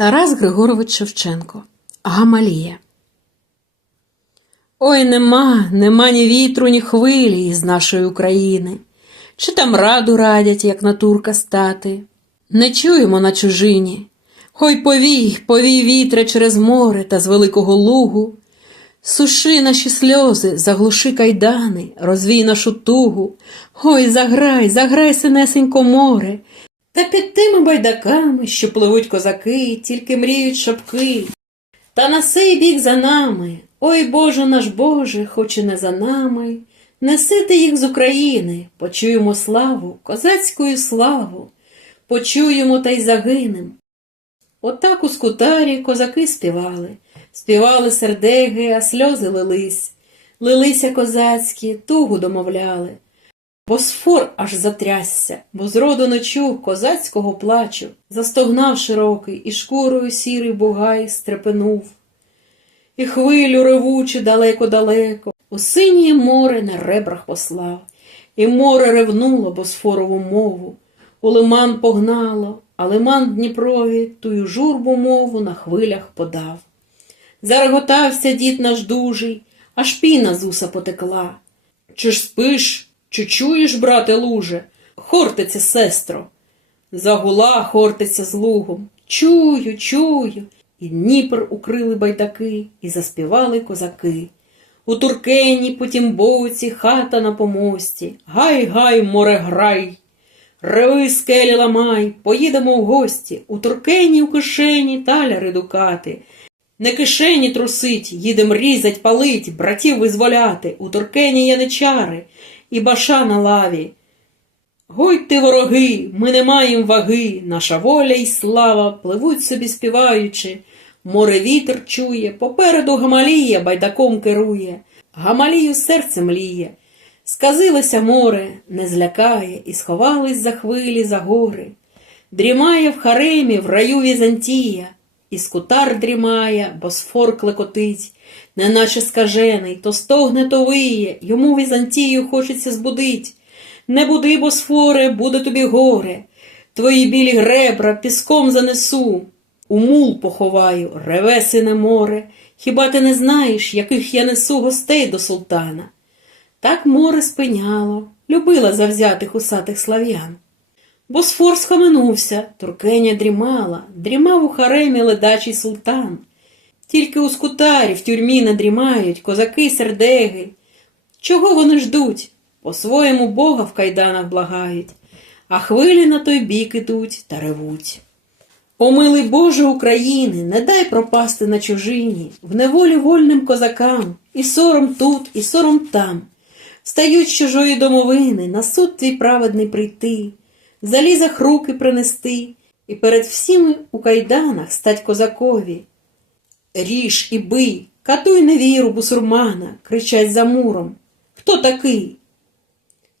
Тарас Григорович Шевченко Гамалія. Ой нема, нема ні вітру, ні хвилі із нашої України. Чи там раду радять, як на турка стати? Не чуємо на чужині. Хой повій, повій вітре через море та з великого лугу. Суши наші сльози, заглуши кайдани, розвій нашу тугу. Ой, заграй, заграй, синесенько море. Та під тими байдаками, що пливуть козаки, тільки мріють шапки. Та на сей бік за нами, ой Боже наш Боже, хоч і не за нами. Неси ти їх з України, почуємо славу, козацькою славу, почуємо та й загинем. Отак у скутарі козаки співали, співали сердеги, а сльози лились, лилися козацькі, тугу домовляли. Босфор аж затрясся, бо зроду не чув козацького плачу, застогнав широкий, і шкурою сірий бугай стрепенув. І хвилю ревучи далеко-далеко, у синє море на ребрах послав, і море ревнуло босфорову мову, у лиман погнало, а лиман Дніпрові тую журбу мову на хвилях подав. Зареготався дід наш дужий, аж піна з уса потекла. Чи ж спиш, чи чуєш, брате луже? Хортиця, сестро. Загула хортиця з лугом. Чую, чую. І Дніпр укрили байдаки, і заспівали козаки. У Туркені, потім боці, хата на помості. Гай, гай, море грай. Реви скелі ламай, поїдемо в гості. У Туркені в кишені таляри дукати. Не кишені трусить, їдем різать, палить, братів визволяти. У Туркені яничари і баша на лаві. Гойте, вороги, ми не маєм ваги, наша воля й слава пливуть собі співаючи. Море вітер чує, попереду Гамалія байдаком керує, Гамалію серце мліє. Сказилося море, не злякає, і сховались за хвилі, за гори. Дрімає в харемі, в раю Візантія, і скутар дрімає, босфор клекотить, неначе скажений, то стогне, то виє, йому Візантію хочеться збудить. Не буди, босфоре, буде тобі горе, твої білі гребра піском занесу, у мул поховаю, реве сине море, хіба ти не знаєш, яких я несу гостей до султана? Так море спиняло, любила завзятих усатих слав'ян. Босфор схаменувся, туркеня дрімала, дрімав у харемі ледачий султан. Тільки у скутарі в тюрмі не дрімають козаки сердеги. Чого вони ждуть? По-своєму Бога в кайданах благають, а хвилі на той бік ідуть та ревуть. Помилуй Боже України, не дай пропасти на чужині, в неволі вольним козакам, і сором тут, і сором там. Стають з чужої домовини, на суд твій праведний прийти, залізах руки принести, і перед всіми у кайданах стать козакові. Ріж і бий, катуй невіру бусурмана, кричать за муром. Хто такий?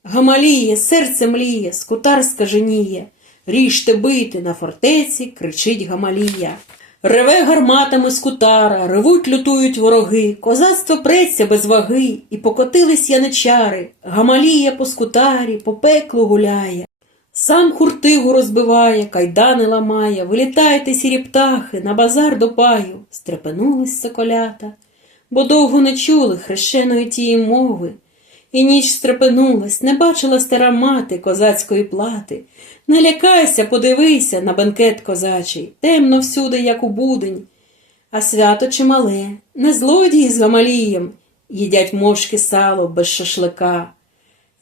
Гамаліє, серце мліє, скутар скаженіє, ріжте бити на фортеці, кричить Гамалія. Реве гарматами скутара, ревуть лютують вороги, козацтво преться без ваги, і покотились яничари, Гамалія по скутарі, по пеклу гуляє. Сам хуртигу розбиває, кайдани ламає, вилітайте сірі птахи, на базар до паю, стрепенулись соколята, бо довго не чули хрещеної тієї мови. І ніч стрепенулась, не бачила стара мати козацької плати. Не лякайся, подивися на бенкет козачий, темно всюди, як у будень. А свято чимале, не злодії з Гамалієм, їдять мошки сало без шашлика.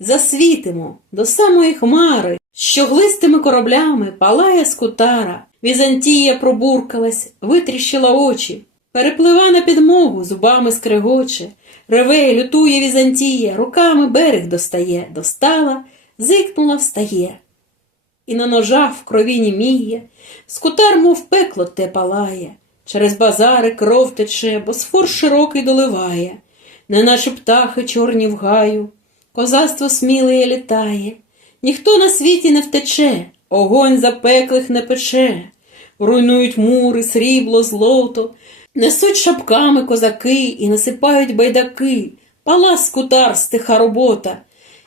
Засвітимо до самої хмари, що глистими кораблями палає скутара. Візантія пробуркалась, витріщила очі, переплива на підмогу, зубами скрегоче. Реве, лютує Візантія, руками берег достає, достала, зикнула, встає. І на ножах в крові німіє, скутар, мов пекло те палає, через базари кров тече, босфор широкий доливає, неначе птахи чорні в гаю, козацтво смілеє літає, ніхто на світі не втече, огонь запеклих не пече, руйнують мури, срібло, злото, Несуть шапками козаки і насипають байдаки, пала скутар, стиха робота.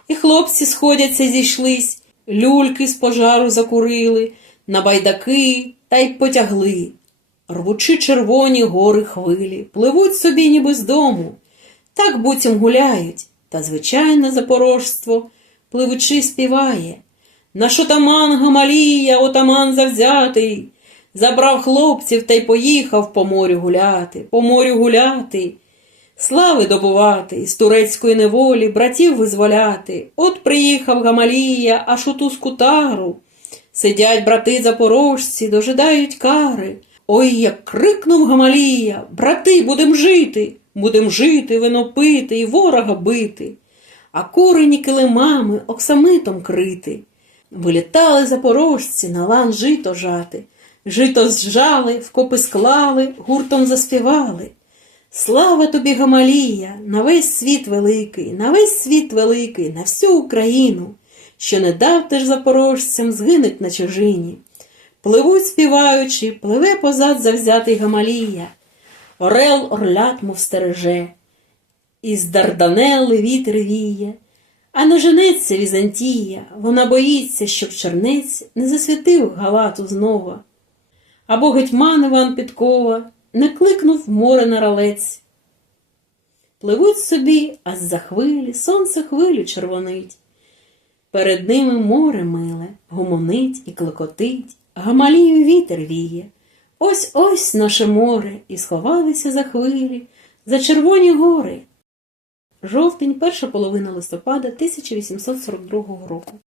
І хлопці сходяться, зійшлись, люльки з пожару закурили, на байдаки та й потягли. рвучи червоні гори хвилі, пливуть собі ніби з дому, так буцім гуляють, та звичайне запорожство, пливучи, співає. Наш отаман Гамалія, отаман завзятий, забрав хлопців та й поїхав по морю гуляти, по морю гуляти, слави добувати, з турецької неволі братів визволяти. От приїхав Гамалія, аж у ту скутару. Сидять брати запорожці, дожидають кари. Ой, як крикнув Гамалія, брати, будем жити, будем жити, вино пити і ворога бити, а курені килимами оксамитом крити. Вилітали запорожці на лан жито жати, жито зжали, вкопи склали, гуртом заспівали. Слава тобі, Гамалія, на весь світ великий, на весь світ великий, на всю Україну, що не дав ти ж запорожцям згинуть на чужині. Пливуть співаючи, пливе позад завзятий Гамалія. Орел орлят, мов стереже, із Дарданели вітер віє, а не женеться Візантія, вона боїться, щоб чернець не засвітив галату знова. Або гетьман Іван Підкова не кликнув море на ралець. Пливуть собі, а з-за хвилі сонце хвилю червонить. Перед ними море миле, гомонить і кликотить, гамалію вітер віє. Ось ось наше море, і сховалися за хвилі, за червоні гори. Жовтень, перша половина листопада 1842 року.